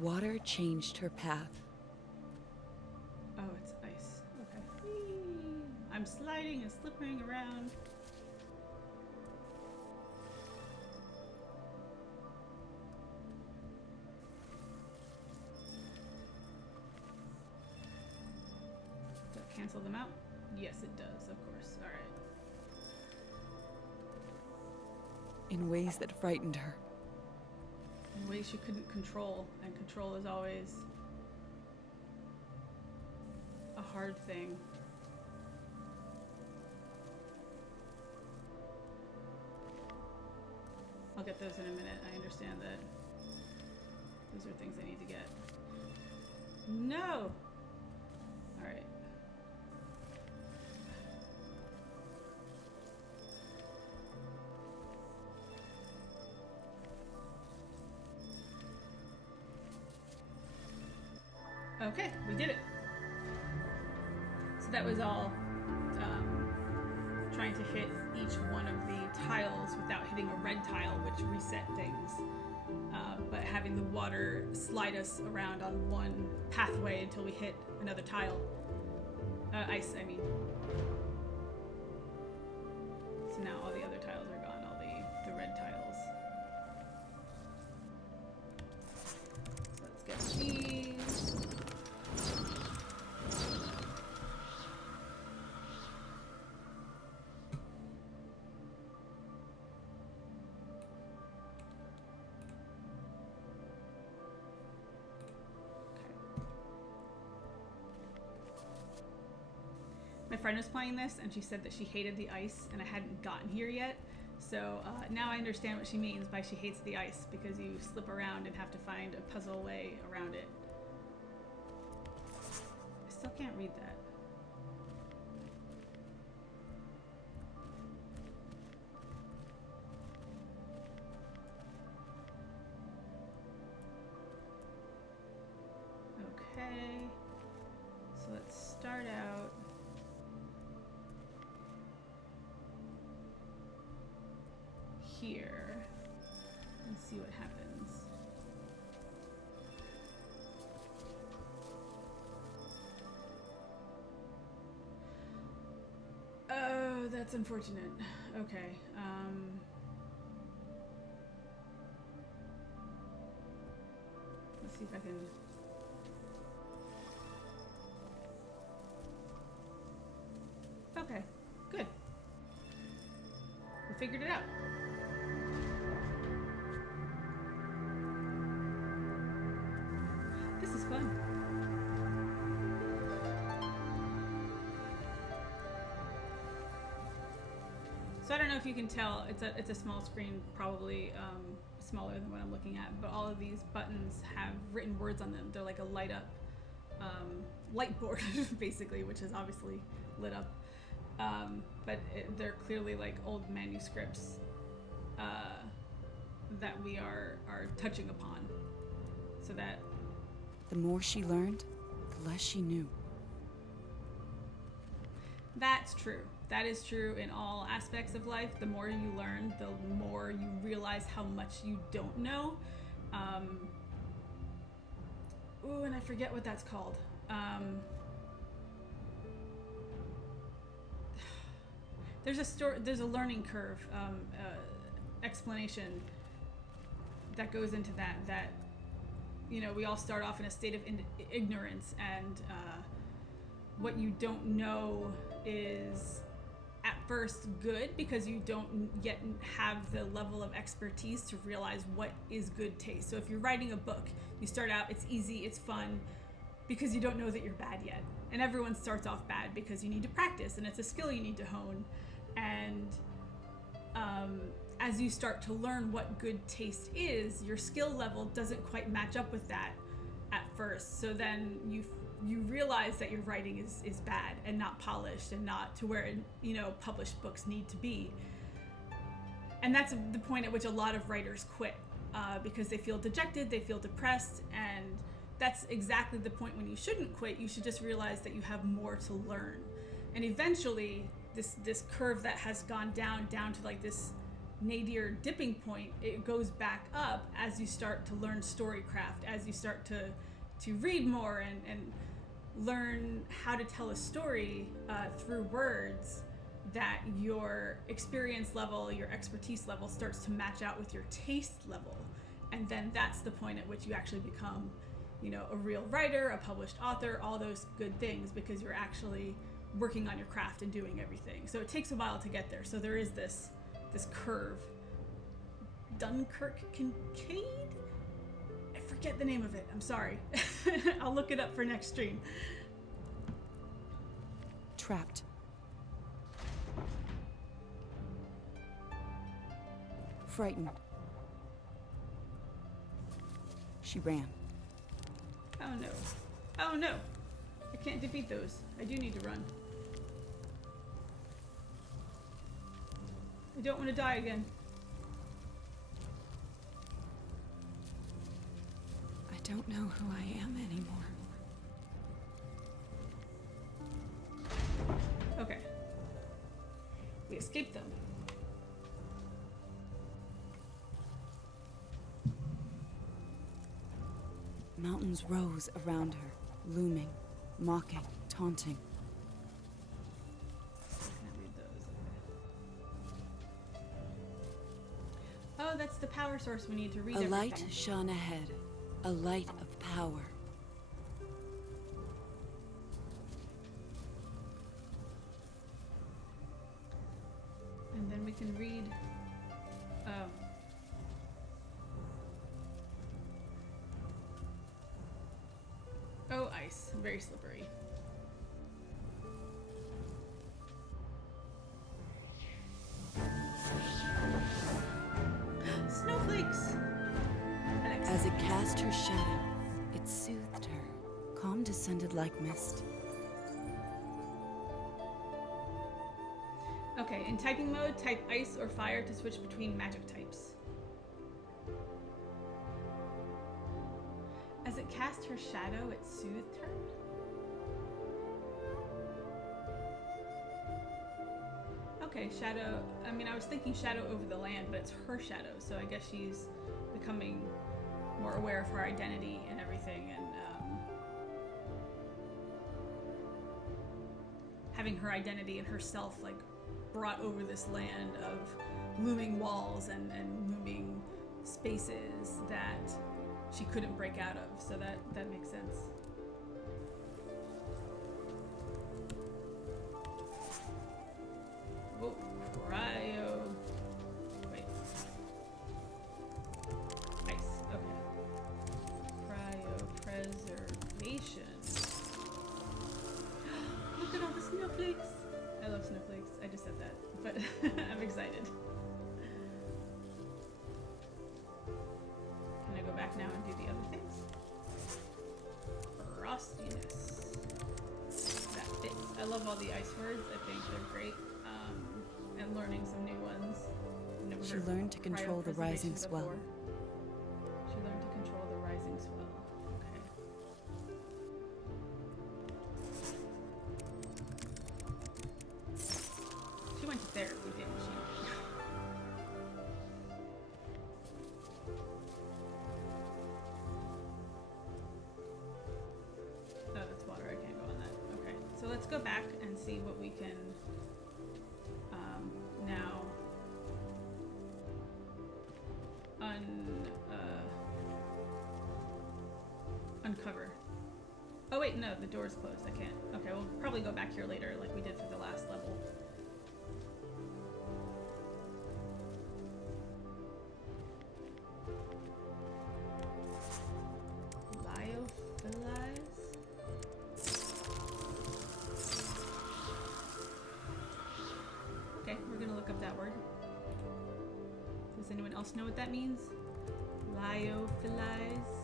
Water changed her path. Oh, it's ice. Okay. Whee! I'm sliding and slipping around. Does that cancel them out? Yes, it does, of course. All right. In ways that frightened her. In ways she couldn't control, and control is always a hard thing. I'll get those in a minute. I understand that those are things I need to get. No! Alright. Okay, we did it. So that was all trying to hit each one of the tiles without hitting a red tile, which reset things. But having the water slide us around on one pathway until we hit another tile. Ice, I mean. So now all the other tiles are gone, all the red tiles. So let's get these. My friend was playing this, and she said that she hated the ice, and I hadn't gotten here yet. So now I understand what she means by she hates the ice, because you slip around and have to find a puzzle way around it. I still can't read that. Okay. So let's start out. Here and see what happens. Oh, that's unfortunate. Okay. Let's see if I can. Okay, good. We figured it out. This is fun. So I don't know if you can tell, it's a small screen, probably smaller than what I'm looking at, but all of these buttons have written words on them. They're like a light up light board, basically, which is obviously lit up. But they're clearly like old manuscripts that we are touching upon. So that The more she learned, the less she knew. That's true. That is true in all aspects of life. The more you learn, the more you realize how much you don't know. Ooh, and I forget what that's called. There's a learning curve explanation that goes into that you know, we all start off in a state of ignorance, and what you don't know is at first good because you don't yet have the level of expertise to realize what is good taste. So if you're writing a book, you start out, it's easy, it's fun, because you don't know that you're bad yet. And everyone starts off bad because you need to practice, and it's a skill you need to hone. And as you start to learn what good taste is, your skill level doesn't quite match up with that at first. So then you realize that your writing is bad and not polished and not to where, you know, published books need to be. And that's the point at which a lot of writers quit because they feel dejected, they feel depressed, and that's exactly the point when you shouldn't quit. You should just realize that you have more to learn. And eventually this curve that has gone down to like this nadir dipping point, it goes back up as you start to learn storycraft, as you start to read more and learn how to tell a story through words, that your experience level, your expertise level starts to match out with your taste level. And then that's the point at which you actually become, you know, a real writer, a published author, all those good things, because you're actually working on your craft and doing everything. So it takes a while to get there. So there is this curve. Dunkirk Kincaid? I forget the name of it. I'm sorry. I'll look it up for next stream. Trapped. Frightened. She ran. Oh no. Oh no. I can't defeat those. I do need to run. I don't want to die again. I don't know who I am anymore. Okay. We escaped them. Mountains rose around her, looming, mocking, taunting. Can I read those? Oh, that's the power source we need to read A everything. light shone ahead, a light of power. And then we can read... Oh. Oh, ice. Very slippery. Snowflakes! As it cast her shadow, it soothed her. Calm descended like mist. Okay, in typing mode, type ice or fire to switch between magic types. As it cast her shadow, it soothed her? Okay, shadow. I mean, I was thinking shadow over the land, but it's her shadow, so I guess she's becoming more aware of her identity and everything, and having her identity and herself, like, brought over this land of looming walls and looming spaces that she couldn't break out of, so that makes sense. Whoa, cryo. Wait. Ice, okay. Cryopreservation. Look at all the snowflakes. I love snowflakes. I just said that, but I'm excited. Can I go back now and do the other things? Frostiness. That fits. I love all the ice words. I think they're great. And learning some new ones. Never She heard learned to control the rising cryopreservation swell. before. She learned to control the rising swell. Okay. She went to therapy, didn't she? Oh, that's water. I can't go on that. Okay. So let's go back and see what we can now uncover. Oh wait, no, the door's closed. I can't. Okay, we'll probably go back here later like we did for the last level. Lyophilize? Okay, we're gonna look up that word. Does anyone else know what that means? Lyophilize?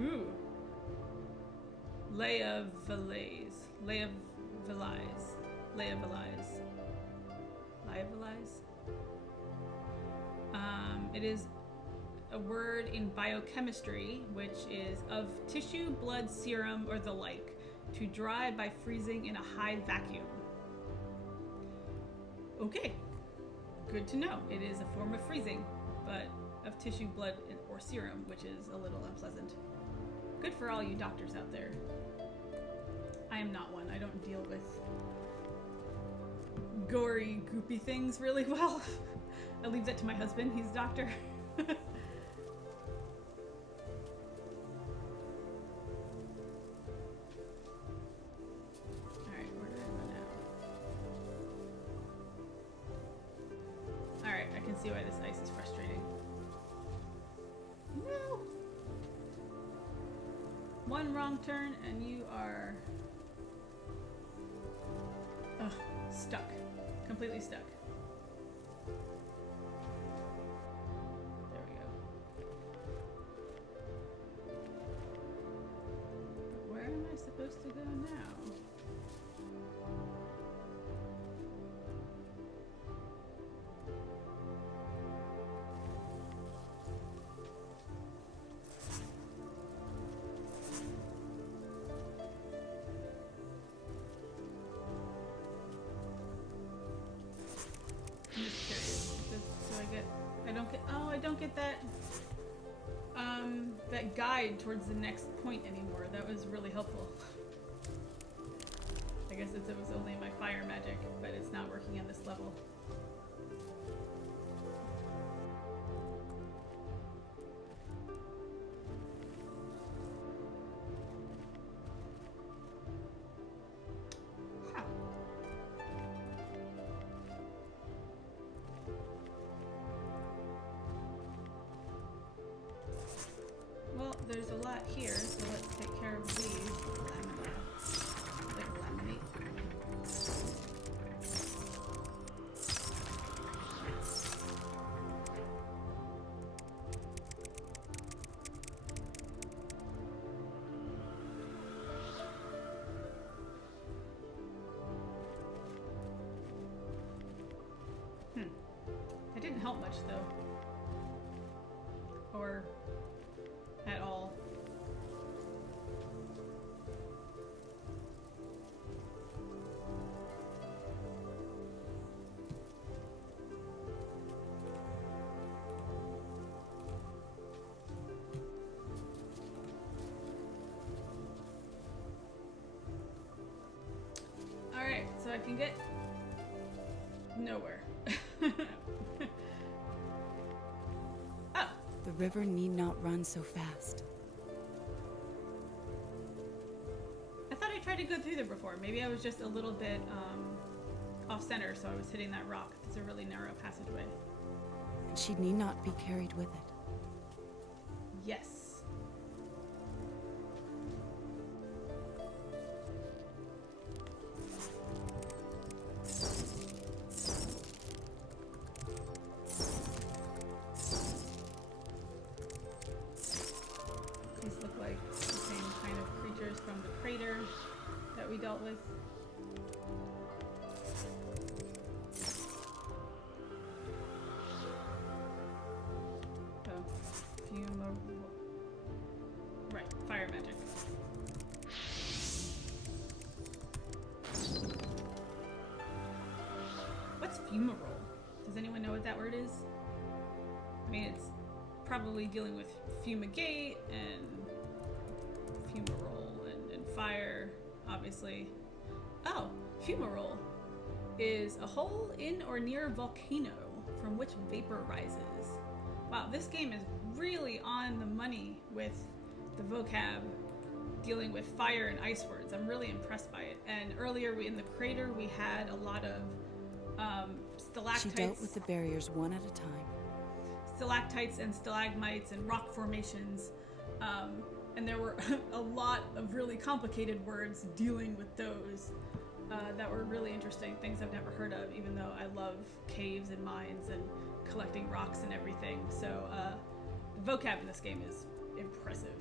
Ooh. Leavilize. Leavilize. Leavilize. Leavilize? It is a word in biochemistry, which is of tissue, blood, serum, or the like, to dry by freezing in a high vacuum. Okay. Good to know. It is a form of freezing, but of tissue, blood, or serum, which is a little unpleasant. Good for all you doctors out there. I am not one. I don't deal with gory, goopy things really well. I leave that to my husband. He's a doctor. Alright, where do I go now? Alright, I can see why this ice is frustrating. No! One wrong turn and you are... Ugh, stuck. Completely stuck. There we go. But where am I supposed to go now? I'm just curious. I don't get that that guide towards the next point anymore. That was really helpful. I guess it was only my fire magic, but it's not working on this level. Huh. Well, there's a lot here, so let's take care of these. Laminate. That didn't help much, though. Or at all. Alright, so I can get nowhere. Oh! The river need not run so fast. I thought I tried to go through there before. Maybe I was just a little bit off center, so I was hitting that rock. It's a really narrow passageway. And she need not be carried with it. Yes. These look like the same kind of creatures from the crater that we dealt with. Oh, right, fire magic. What's fumarole? Does anyone know what that word is? I mean, it's probably dealing with fumigate and fumarole and fire, obviously. Oh, fumarole is a hole in or near a volcano from which vapor rises. Wow, this game is really on the money with the vocab dealing with fire and ice words. I'm really impressed by it. And earlier in the crater, we had a lot of stalactites. She dealt with the barriers one at a time. Stalactites and stalagmites and rock formations. And there were a lot of really complicated words dealing with those that were really interesting, things I've never heard of, even though I love caves and mines and collecting rocks and everything. So the vocab in this game is impressive.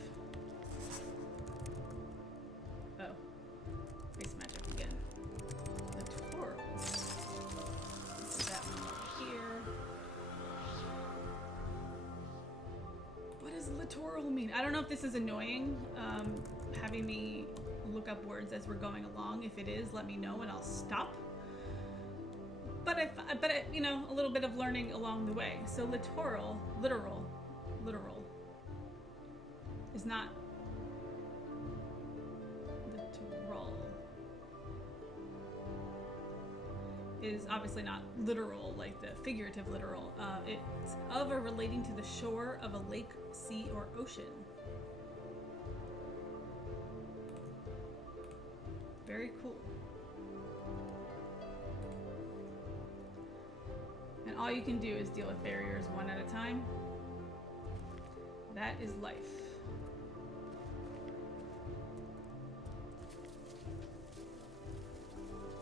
Oh, base magic again. Littoral. That one over here. What does littoral mean? I don't know if this is annoying, having me look up words as we're going along. If it is, let me know and I'll stop. you know, a little bit of learning along the way. So literal is not literal. Is obviously not literal, like the figurative literal. It's of or relating to the shore of a lake, sea, or ocean. Very cool. And all you can do is deal with barriers one at a time. That is life.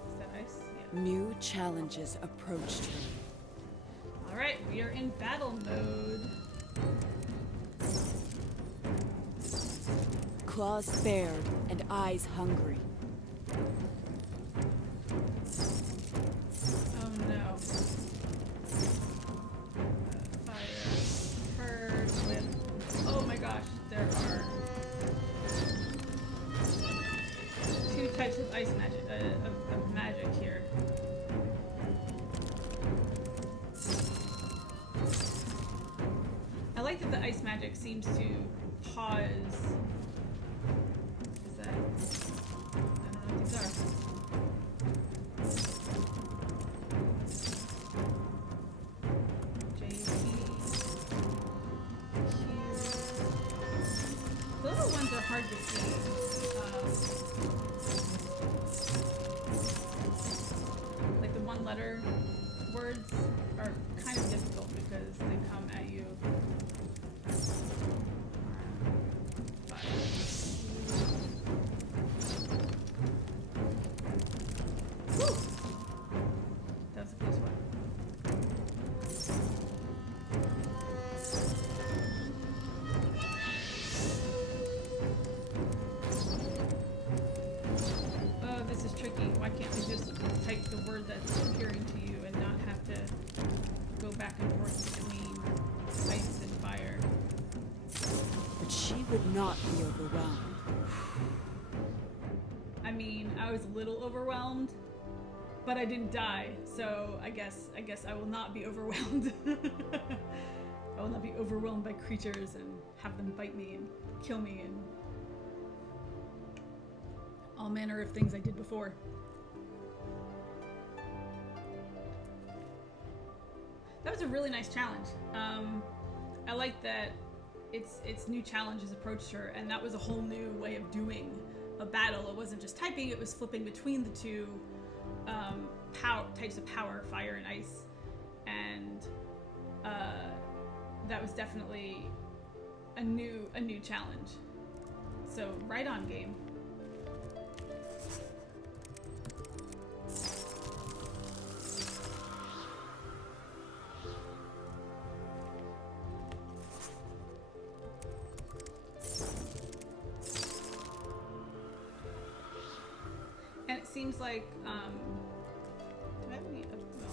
Is that ice? Yeah. New challenges approached her. Alright, we are in battle mode. Claws bared and eyes hungry. Oh no. Fire. Purge with. Oh my gosh, there are two types of ice magic, of magic here. I like that the ice magic seems to pause. Is that? I don't know what these are. Hard to see. Like the one letter words are kind of difficult because they come at you. Woo! That was a close one. Why can't we just type the word that's appearing to you and not have to go back and forth between ice and fire? But she would not be overwhelmed. I mean, I was a little overwhelmed, but I didn't die, so I guess I will not be overwhelmed. I will not be overwhelmed by creatures and have them bite me and kill me and all manner of things I did before. That was a really nice challenge. I like that it's new challenges approached her, and that was a whole new way of doing a battle. It wasn't just typing, it was flipping between the two types of power, fire and ice. And that was definitely a new challenge. So right on, game. And it seems like, do I have any, well,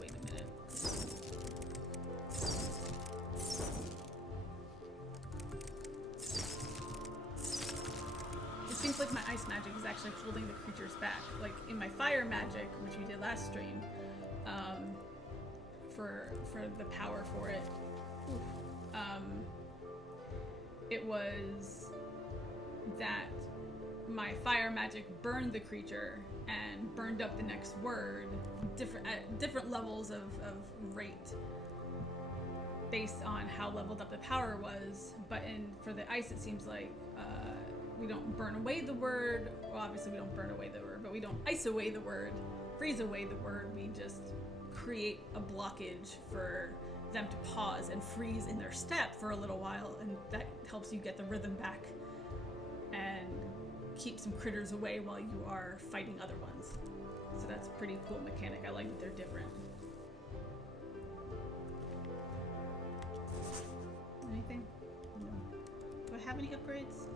wait a minute. It seems like my ice magic is actually holding the creatures back. Like in my fire magic, which we did last stream, for the power for it, it was that my fire magic burned the creature and burned up the next word at different levels of rate based on how leveled up the power was. But for the ice, it seems like we don't burn away the word. Well, obviously we don't burn away the word, but we don't ice away the word, freeze away the word. We just create a blockage for them to pause and freeze in their step for a little while, and that helps you get the rhythm back and keep some critters away while you are fighting other ones. So that's a pretty cool mechanic. I like that they're different. Anything? No. Do I have any upgrades?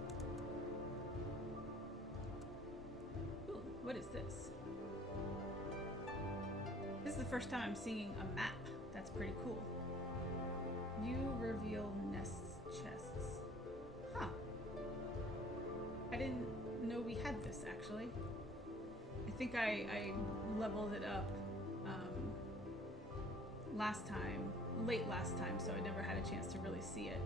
Ooh, what is this? This is the first time I'm seeing a map. That's pretty cool. You reveal nests chests. Huh. I didn't know we had this, actually. I think I leveled it up late last time, so I never had a chance to really see it.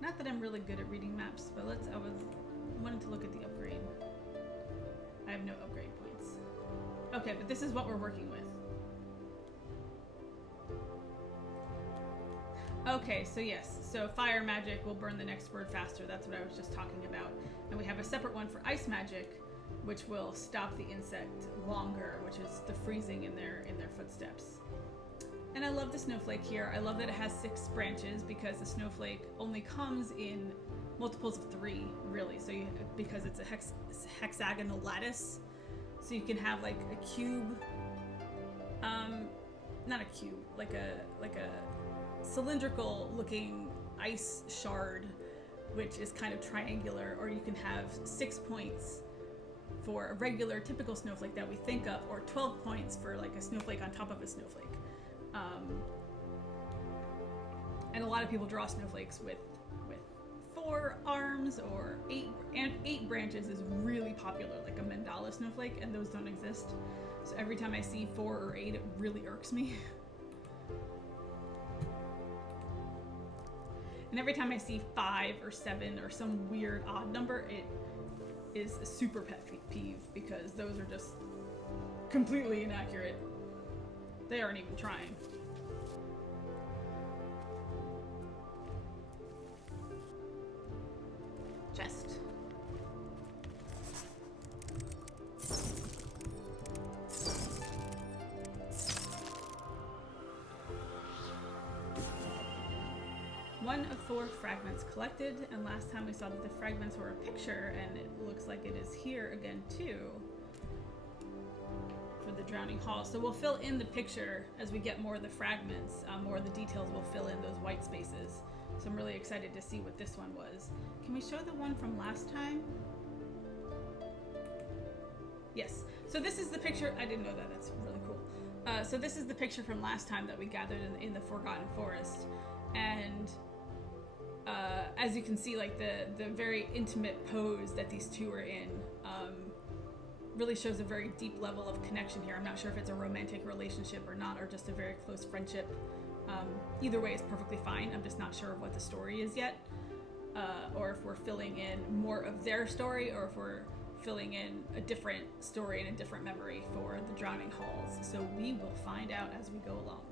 Not that I'm really good at reading maps, but I wanted to look at the upgrade. I have no upgrade points. Okay, but this is what we're working with. Okay, so yes, so fire magic will burn the next word faster. That's what I was just talking about. And we have a separate one for ice magic, which will stop the insect longer, which is the freezing in their footsteps. And I love the snowflake here. I love that it has 6 branches because the snowflake only comes in multiples of 3, really. So because it's a hexagonal lattice, so you can have like a cube, not a cube, like a cylindrical looking ice shard, which is kind of triangular, or you can have 6 points for a regular typical snowflake that we think of, or 12 points for like a snowflake on top of a snowflake. And a lot of people draw snowflakes with 4 arms or 8 branches is really popular, like a mandala snowflake, and those don't exist. So every time I see 4 or 8, it really irks me. And every time I see 5 or 7 or some weird odd number, it is a super pet peeve because those are just completely inaccurate. They aren't even trying. Chest. One of 4 fragments collected, and last time we saw that the fragments were a picture, and it looks like it is here again too for the Drowning Hall. So we'll fill in the picture as we get more of the fragments, more of the details will fill in those white spaces. So I'm really excited to see what this one was. Can we show the one from last time? Yes. So this is the picture. I didn't know that. That's really cool. So this is the picture from last time that we gathered in the Forgotten Forest. And as you can see, like the very intimate pose that these two are in really shows a very deep level of connection here. I'm not sure if it's a romantic relationship or not, or just a very close friendship. Either way is perfectly fine. I'm just not sure what the story is yet, or if we're filling in more of their story, or if we're filling in a different story and a different memory for the Drowning Halls. So we will find out as we go along.